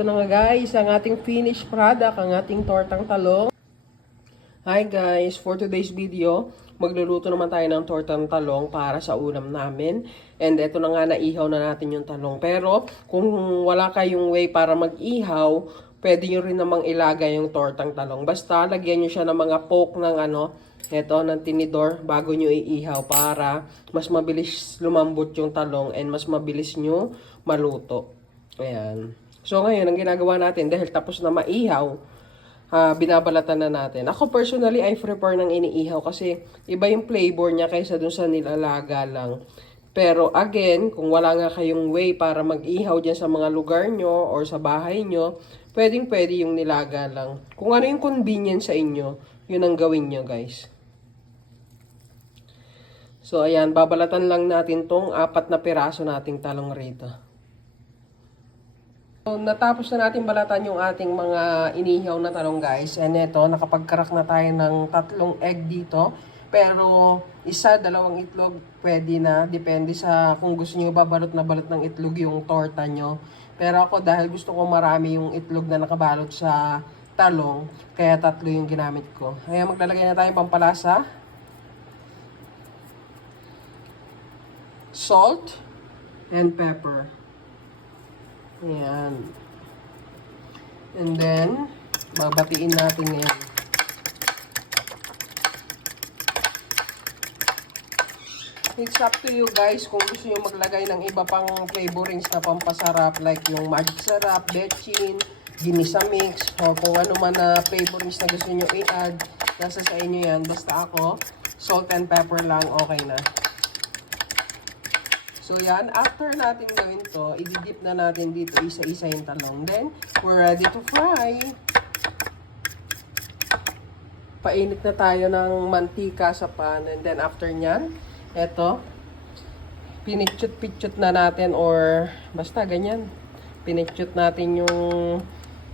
Ito na nga guys, ang ating finished product, ang ating tortang talong. Hi guys, for today's video, magluluto naman tayo ng tortang talong para sa ulam namin. And ito na nga, naihaw na natin yung talong. Pero kung wala kayong way para mag-ihaw, pwede nyo rin namang ilagay yung tortang talong. Basta lagyan nyo siya ng mga poke ng ng tinidor bago nyo iihaw para mas mabilis lumambot yung talong and mas mabilis nyo maluto. Ayan. So ngayon, ang ginagawa natin, dahil tapos na maihaw, binabalatan na natin. Ako personally, I prefer ng iniihaw kasi iba yung flavor niya kaysa dun sa nilalaga lang. Pero again, kung wala nga kayong way para mag-ihaw dyan sa mga lugar nyo or sa bahay nyo, pwede yung nilaga lang. Kung ano yung convenience sa inyo, yun ang gawin nyo guys. So ayan, babalatan lang natin tong 4 na piraso nating talong rito. So, natapos na natin balatan yung ating mga inihaw na talong guys. And ito, nakapag-crack na tayo ng 3 egg dito. Pero 1, 2 itlog pwede na. Depende sa kung gusto nyo babalot na balot ng itlog yung torta nyo. Pero ako dahil gusto ko marami yung itlog na nakabalot sa talong, kaya 3 yung ginamit ko. Kaya maglalagay na tayo pampalasa. Salt and pepper. Ayan. And then, babatiin natin ngayon. It's up to you guys kung gusto nyo maglagay ng iba pang flavorings na pampasarap like yung magic sarap, betchin, ginisa mix, o kung ano man na flavorings na gusto nyo i-add. Nasa sa inyo yan. Basta ako, salt and pepper lang, okay na. So yan, after natin gawin to, i-dip na natin dito isa-isa yung talong. Then, we're ready to fry. Painit na tayo ng mantika sa pan. And then after nyan, eto, pinitchut-pitchut na natin or basta ganyan. Pinitchut natin yung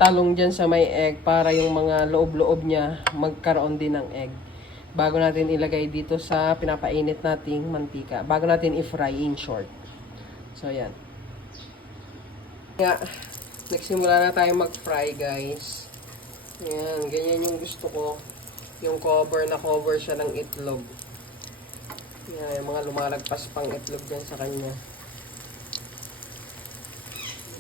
talong dyan sa may egg para yung mga loob-loob niya magkaroon din ng egg. Bago natin ilagay dito sa pinapainit nating mantika. Bago natin i-fry in short. So, yan. Kaya, nagsimula na tayo mag-fry, guys. Yan, ganyan yung gusto ko. Yung cover na cover siya ng itlog. Yan, yung mga lumalagpas pang itlog dyan sa kanya.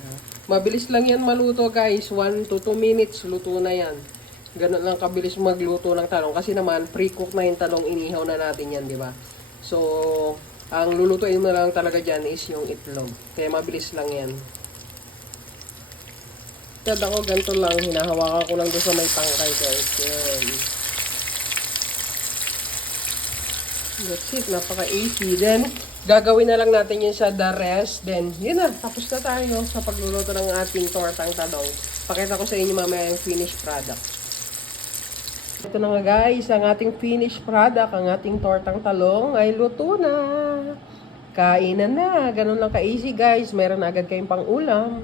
Yan. Mabilis lang yan maluto, guys. 1 to 2 minutes, luto na yan. Ganun lang kabilis magluto ng talong. Kasi naman, pre-cook na yung talong, inihaw na natin yan, di ba? So, ang lulutuin mo lang talaga dyan is yung itlog. Kaya mabilis lang yan. Kaya ako, ganito lang. Hinahawakan ko lang doon sa may tangkay, guys. Yan. That's it. Napaka-easy. Then, gagawin na lang natin yun sa the rest. Then, yun na. Tapos na tayo sa pagluluto ng ating tortang talong. Pakita ko sa inyo mamaya yung finished product. Ito na nga guys, ang ating finished product, ang ating tortang talong ay luto na. Kainan na. Ganun lang ka-easy guys. Meron na agad kayong pang ulam.